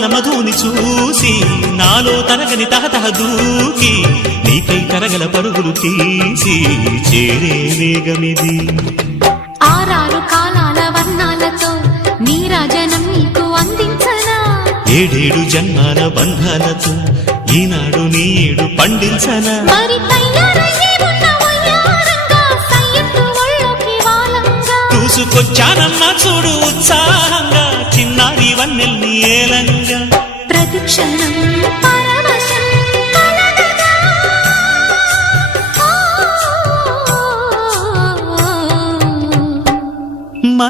యవ్వన మధుని చూసి నాలో తరగని తహతహ దూకి నీకై తరగల పరుగులు తీసి చేరే వేగమిది. ఆరారు కాలాల వర్ణాలతో నీరాజనం నీకు అందించనా, ఏడేడు జన్మాల బంధాలతో ఈనాడు నీడు పండించనా. మరి తయారయ్యే ఉన్న వయ్యారంగా సయ్యత్తు ఒళ్ళోకి వాలంగా చూసుకొచ్చానమ్మా చూడు ఉత్సాహంగా చిన్నారి వన్నెల్ని ఏలంగా. ప్రతిక్షణం